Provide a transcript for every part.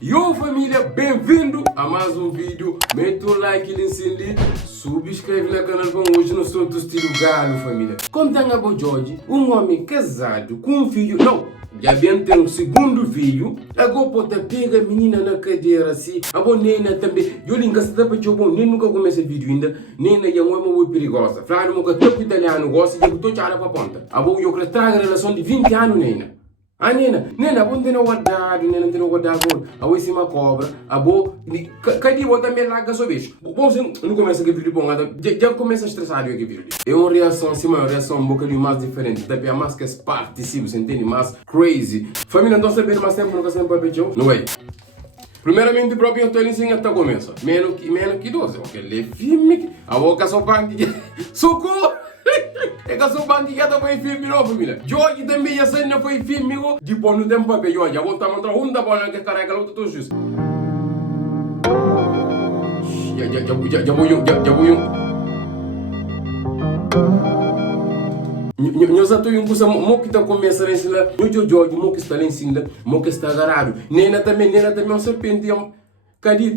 Yo família, bem-vindo a mais um vídeo. Mete o like e incende, subscreve no canal para hoje no sou do estilo galo família. Contando a Jorge, um homem casado com um filho, não, já bem tem um segundo filho. Agora pode pegar a menina na cadeira assim, a Nena também. Eu nem gastei para o bom, nem nunca comecei o vídeo ainda. Nena é uma muito perigosa. Falaram que o tempo italiano gosta de botar cara para ponta. A boa eu quero trazer a relação de 20 anos, Nena. Ah, Nena, bom ter no guardado, Nena tem no guardado, a boa cima cobra, a boa, cadê o outro também larga sobre isso? Bom, você não começa a vídeo bom, já começa a estressar aqui vídeo. É uma reação, sim, uma reação um bocadinho mais diferente, também a mais que participa, você entende, mais crazy. Família, não sabendo mais tempo, nunca sempre para pedir, não é? Primeiramente, próprio eu estou ensinando até começa, menos que 12, ok, ele é filme, a boca só bandido, socorro! É que eu sou bandido para filme não família. Jorge também já cena foi filme de pôr no tempo para Jorge. Eu vou estar mostrando uma bola que carrega lá tudo justo. Já vou nós já estou coisa mo que está começando a ensinar. No Jorge mo que está lá ensinando, mo que está agarrado. Nena também uma serpente. Cadê?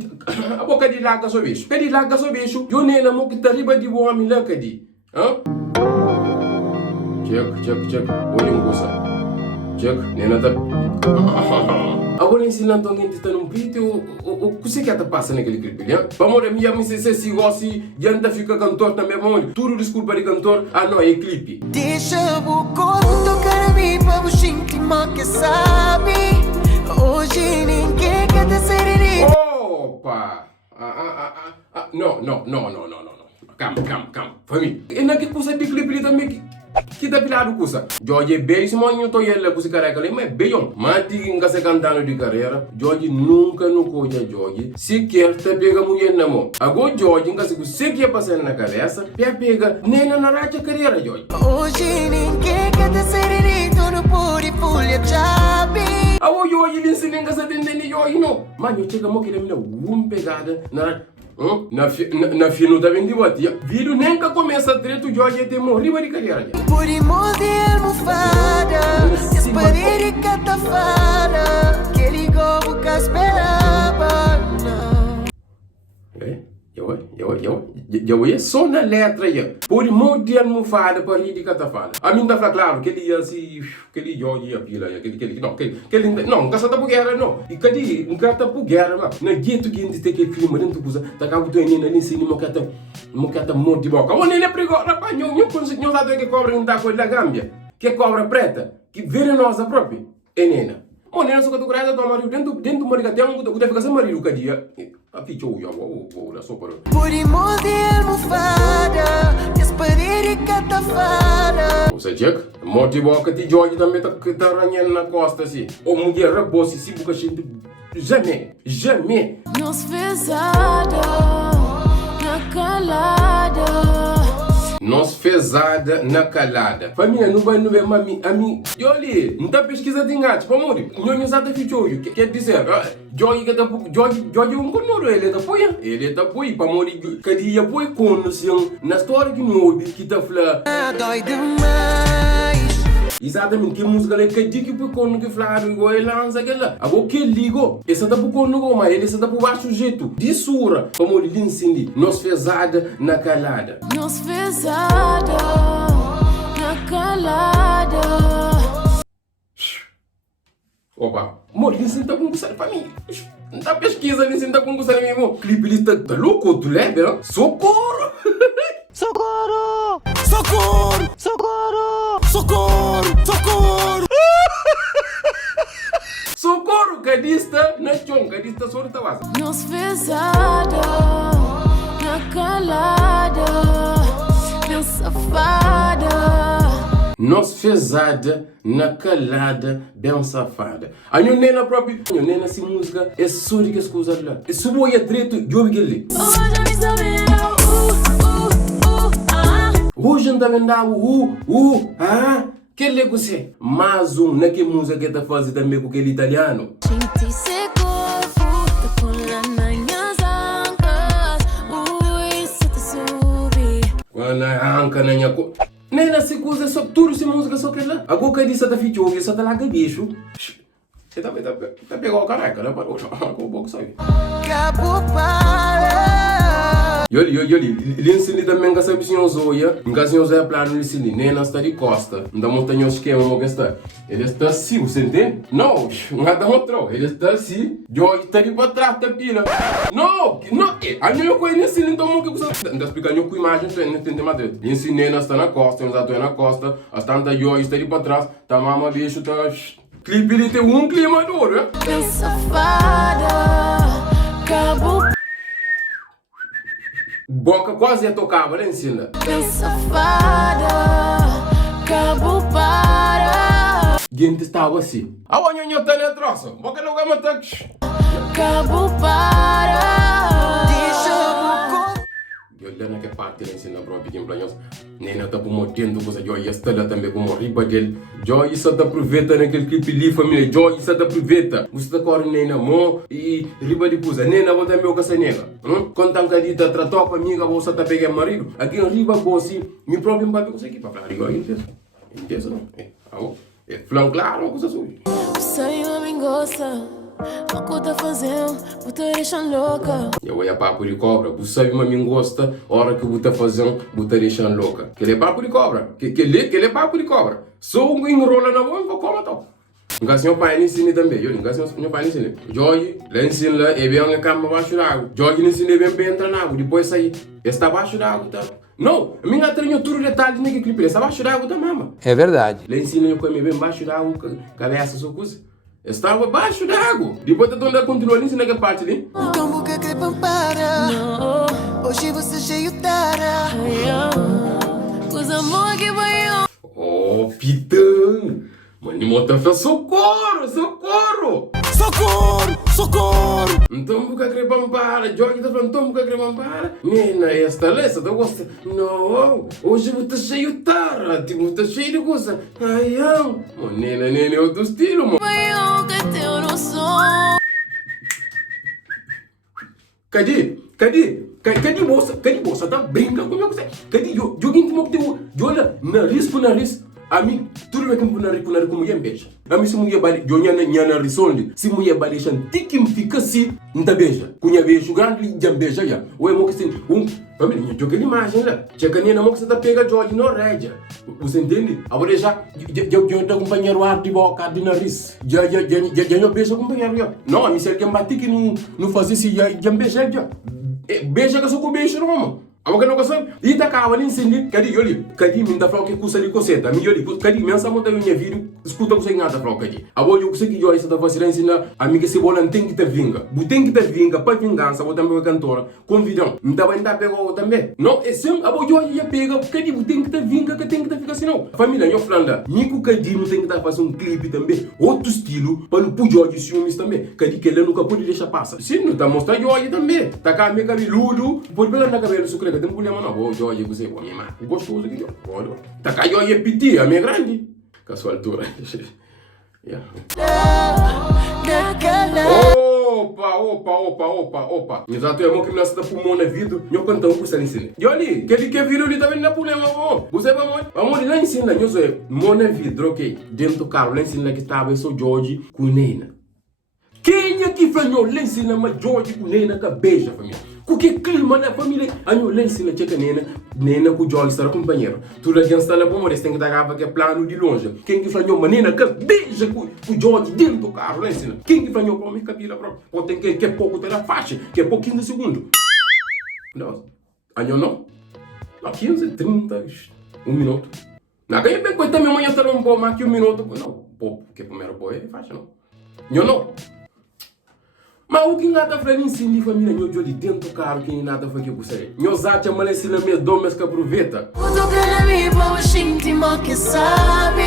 A boca de laga só bicho. Cadê laga só bicho? Eu nena mo que está riba de boa me lá cadê? Hã? Check. Olha um coisa. Check. Nena tá. Agora ensinando alguém que está num vídeo, o que você quer tá passando naquele clipe, né? Vamos ver, minha mãe se gosta de anda fica cantor também, vamos. Tudo desculpa de cantor, ah não, é clipe. Deixa o conto cara me para o xintima que sabe. Hoje ninguém quer te ser. Opa! Não. Calma. Família. E na que coisa de clipe também que tá pilado coisa. Jorge bem se manho to yella coisa careca ali, mas bem mati nga se cantando de carreira. Jorge nunca no coja Jorge. Se quer te pega mulher na mão. Agora Jorge nga se quer passar na cabeça, pega nena na racha carreira Jorge. Hoje ninguém quer te ser tu não pode folha chave. Agora Jorge ele se nem gasta de Jorge não. Mas eu chega mo que ele me pegada na fino da vendi batia. Vídeo nem que começa direito o Jorge tem morrido de carreira. Por imor de almofada, esperei de catafada, que ligou o que esperava. Eu ia só na letra aí. Por imor de almofada para rir de catafada. A mim tá claro que ele ia assim, que ele Jorge ia pila, não, gasta por guerra não. E cadê? Gasta por guerra lá. Na gueto que ainda tem aquele clima dentro do tá cabo do nena ali sim, mocata monte de boca. O nena pregou, rapaz, não consegue não sabe que cobra não tá com da Gâmbia. Que cobra preta, que venenosa própria. É nena. O nena só que tu grada do marido dentro do marido até um tu fica sem marido que dia. Aqui tchau já, vou lá só para. Por imor de almofada, esperei de catafada. Você checa? Monte de boca de Jorge também tá arranhando na costa assim. Ou mulher rebosse se boca gente jamais. Nos fezada, na calada. Nós fezada na calada. Família, não vai mami, a mim. Olha, não tá pesquisa de gato, para morrer. Não sabe o que quer dizer. Jorge que tá Jorge um conoro, ele tá apoia. Ele tá apoia para morrer. Cadê ia apoia com na história que não que tá falando. Dói demais. Exatamente, que música é que diz que por quando que falaram igual ele lança aquela. Agora que ligo, essa tá por quando mas ele tá por baixo jeito. De sura, como ele disse, nós fezada na calada. Nos fezada na calada. Opa, amor, ele tá com gostar para mim. Não tá pesquisa, ele tá com gostar mesmo. Clipe ele tá louco, tu lembra? Socorro! Socorro! Socorro! Socorro! Socorro! Socorro, cadista na chão, cadista só tá vazio. Nos fezada na calada, meu safada. Nós fezada na calada, bem safada. A minha nena própria, a minha nena se música, é só de que escusa lá. É só boia direito, eu me guilhe. Hoje não tá vendo que lego se? Mas na que música que tá fazendo também com aquele italiano? Quando arranca na minha co... Nem na sequência só tudo se música só que lá. Agora que disse da fichou, só tá lá que bicho. Você tá pegando o careca, né? Parou, com o boco sabe. Cabo para. Yoli, ele ensina também que sabe se eu zoia, nunca se eu zoia plano ele ensina, nem na está de costa, não montanha esquema, mas que está. Ele está assim, você entende? Não, não dá outro, ele está assim, eu está ali para trás da pila. Não, a minha coisa ele ensina então o que você está explicando com imagem, tu não entende mais dele. Ele ensina na está na costa, ele está na costa, a tanta eu está ali para trás, tá mama bicho tá clipe ele tem clima duro, né? Meu safada, cabo. Boca quase ia tocar, né, ensina? Meu safada, cabo para. Gente estava assim. Aonde eu tenho a troça? Boca não vai matar. Cabo para. Deixa Eu lembro que parte ele ensina para o pequeno planhoso. Nem não está por mordendo coisa. Eu ia estar lá também como riba dele. Eu ia estar aproveita naquele clipe ali, família. Eu ia estar aproveita. Você está correndo nem na mão e riba de coisa. Nem na volta meu caça nega. Quando tá um cadinho tratou com a amiga, você está pegando marido. Aqui em riba, você, me problema para você aqui. Para falar, eu entendo. Entendo, não? É flan claro, uma coisa assim. Sai não me gosta. O que tá fazendo? Você deixa louca. Eu ia papo de cobra. Você sabe, mas me gosta. Hora que você tá fazendo, você deixa louca. Que ele é papo de cobra. Que ele é papo de cobra. Só um enrola na mão e vou comer tal. Nunca se meu pai ensina também. Eu nunca se meu pai ensina. Jorge, lá ensina lá, é bem uma cama abaixo da água. Jorge ensina bem para entrar na água. Depois sair, está abaixo da água, tá? Não, a minha treino tudo detalhe naquele clipe. Está abaixo da água da mama. É verdade. Lá ensina eu comer bem abaixo da água, cabeça, sua coisa. Estava abaixo da água. Depois de onde continua ali, ensina que parte ali. Então boca que para. Hoje você cheio tara. Os amor que vai. Oh, pitão. Mano, mota fez socorro. Então boca que para. Jorge tá falando, então boca que para. Nena, esta lessa, tu gosta? Não, hoje você cheio tara. Tipo, você cheio de coisa. Ai, mano, nena, é outro estilo, mano. Cadê moça? Tá brincando comigo? Cadê? Eu não tenho olha, nariz por nariz. A mim, tudo bem que eu nariz como ia beija. A mim, se mulher bali, eu não nariz onde. Se mulher bali, tiquim fica assim, não tá beija. Cunha beijo grande, já beija já. Ou é mo que assim, família, eu quero imagem lá. Chega nem na mão que você tá pega Jorge no rédea. Você entende? Agora já tô companheiro ar de boca de nariz. Já não beija companheiro já. Não, a mim se alguém bate que não faz isso, já beija já. Beija que eu sou com beijo, não, agora não gosto. E tá cá, ali ensinei. Cadê me dá falou que custa ali coceta. Me olha, cadê me essa monta minha vídeo. Escuta você nada falou cadê. Agora eu consegui eu essa da voz ensinar amiga se bola tem que ter vinga. Tem que ter vinga para vingança, vou também cantora. Convidão. Não tá bem tá pegou também. Não, é sempre agora eu ia pegar, cadê tem que ter vinga, que tem que ter ficar assim não. Família, eu falando, Nico cadê não tem que estar fazendo um clipe também. Outro estilo para não pujar de ciúmes também. Cadê que ele nunca pode deixar passar. Sim, não tá mostrando eu aí também. Tá cá meio cabeludo, pode pegar na cabelo sucre. Tem problema não, vou Jorge você, vou me matar. Gostoso aqui, ó. Tá cá, Jorge é piti, a minha grande. Com a sua altura. Opa. Exato, é bom que nós está pulmão na vida. Eu cantamos por ser ensino. E olha, que vira ali também não problema, bom. Você vamos lá ensina, eu sei, mona vidro, ok. Dentro do carro, lá ensina que estava só Jorge com Nena. Quem é que falou lá ensina mas Jorge com Nena que beija, família? Porque clima na família, a minha lá ensina que Nena com Jorge está companheiro. Tudo aqui está lá para tem que dar que é plano de longe. Quem que falou mas Nena que beija com Jorge dentro do carro, lá ensina. Quem que falou para mim capila próprio? Ou tem que é pouco da faixa, que é pouco 15 segundos. Não, anjo não? 15, 30, 1 minuto. Não, ganha bem coisa também, amanhã está um pouco mais que 1 minuto. Não, pô, que primeiro pô é faixa não. Eu não. Mas o que nada para ensino de família, eu de dentro do carro que nada foi que eu sei. Eu já tinha mal ensino mesmo, domes que aproveita. O teu canal para o íntimo que sabe,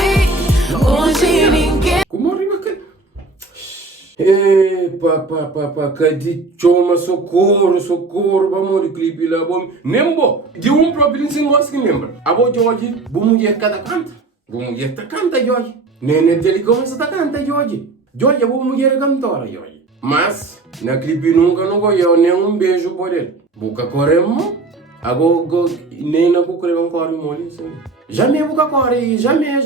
hoje ninguém. Como arriba que? Pá, cadê choma, socorro, vamos de clipe lá, bom. Nembo, de próprio ensino gosta que lembra. A boa Jorge, boa mulher cada canta. Boa mulher tá canta, Jorge. Nem dele começa a cantar, Jorge. Jorge é boa mulher cantora, Jorge. Mas, na clipe nunca não ganhou nem beijo por ele. Boca corremos, agora nem na boca corremos mole, sim. Jamais buka kori, jamais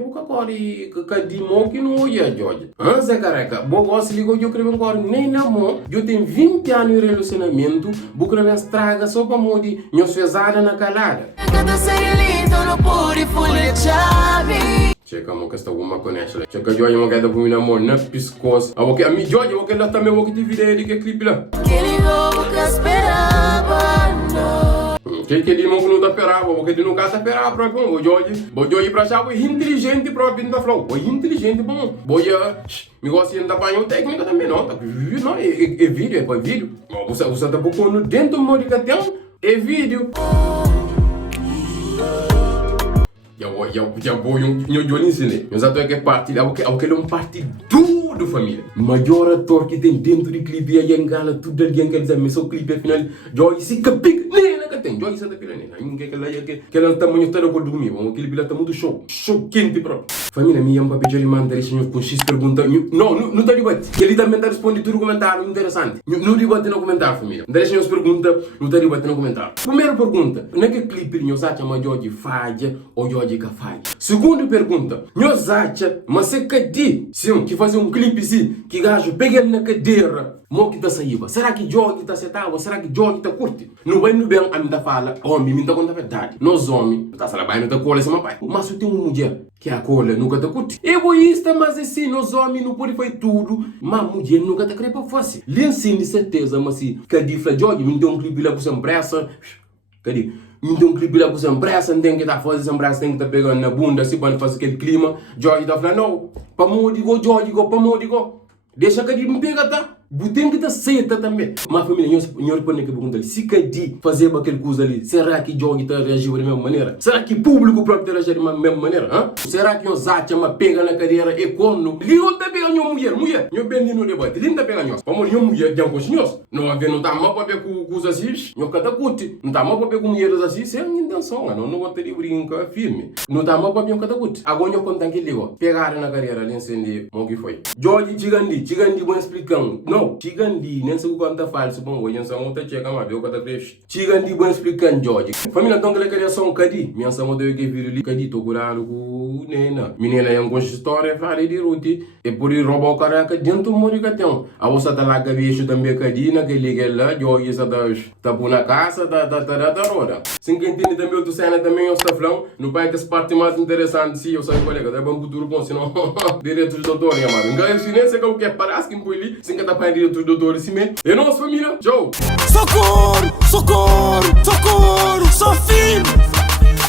buka kori que dimon que não ia Jorge. Zé Careca, bogos ligou eu creio agora nem na mão. Eu tenho 20 anos de relacionamento, buca na estraga só para modi, nós fezada na calada. Cada ser lindo no puri fuleggiami. Chega mo que está uma connection. Chega Jorge mo que da bumina mo na piscos. A o que a mi Jorge o que lá também o que te virei de que clipe lá. Que ligou que esperava no. Que dimon que não tá esperava, o que não casa esperava para bom. O Jorge para achar foi inteligente próprio da flow. Foi inteligente bom. Boia, me gosta de apanhar técnica também não, tá? Não, é vídeo, é para vídeo. Você tá bocando dentro do modificação, é vídeo. Já vou eu ensinei. Mas até que partilha, aquele é um partido tudo família. Maior ator que tem dentro do clipe aí engana tudo alguém quer dizer, mas o clipe final, Jorge se capica, nem que tem, Jorge se pila nem. Ninguém que ela tamanho todo com dormir, o clipe lá tá muito show quente próprio. Família minha para pedir mandar isso com X pergunta. Não tá debate. Ele também tá responde tudo comentário interessante. Não debate no comentário família. Deixa as perguntas, não tá debate no comentário. Primeira pergunta, não é que clipe nós acha mas Jorge falha ou Jorge que falha. Segunda pergunta, nós acha mas se cadê? Sim, que fazer um clipe assim, que gajo pega ele na cadeira, mo que tá saindo. Será que Jorge tá setado? Será que Jorge tá curte? Não vai no bem a mim tá fala, homem, me tá conta a verdade. Nós homens, tá sala vai não tá cola esse pai. Mas se tem uma mulher que a cola nunca tá curte. Egoísta, mas assim, nós homens não pode fazer tudo, mas mulher nunca tá querendo para fácil. Lhe ensino de certeza, mas se cadê fala Jorge, me deu um clipe lá com essa empresa. Cadê? Me deu um clipe lá com essa empresa, não tem que estar fazendo essa empresa, tem que estar pegando na bunda, assim, quando faz aquele clima. Jorge tá falando, não, para mordigo, Jorge, para mordigo. Deixa que ele me pega, tá? Tem que estar certa também. Mas família, eu respondo que pergunta ali. Se Cadi fazer aquele coisa ali, será que Jorge está reagindo da mesma maneira? Será que o público próprio está reagindo da mesma maneira? Hein? Será que os acha uma pega na cadeira e quando? Liga está pegando uma mulher. Eu bem no debate. Ele está pegando nós. Vamos uma mulher de um coxinhos. Não está mal para ver com coisas assim. Eu cada curte. Não está mal para ver com mulheres assim. Sem intenção. Não vou ter de brincar firme. Não está mal para ver com cada curte. Agora eu conto que liga. Pegaram na cadeira ali, incendeu. O que foi? Jorge, Chigandi, vou explicando. Não. Chigandi, nem sei o quanto é falso, bom, hoje não sei onde chega, mas eu quero ver. Chigandi, vou explicando, Jorge. Família, então, que ele queria só um Cadi. Minha sama deu que vir ali, Cadi, tô curando com Nena. Menina, é uma história, falei de Ruti. E por ir roubar o caraca dentro do morigatão. A você tá lá, gabicho também, Cadi, naquele lá, Jorge, essa tá por na casa, tá roda. Sem quem entende também, outro cena também, eu estou falando, no pai que as partes mais interessantes, sim, eu sei, colega, é bom futuro bom, senão, direito de doutor, amado. Então, eu nem sei como que é, parece que me ali, sem que tá para direito de doutor, assim mesmo. E nossa família, tchau! Socorro, socorro, socorro, sou filho.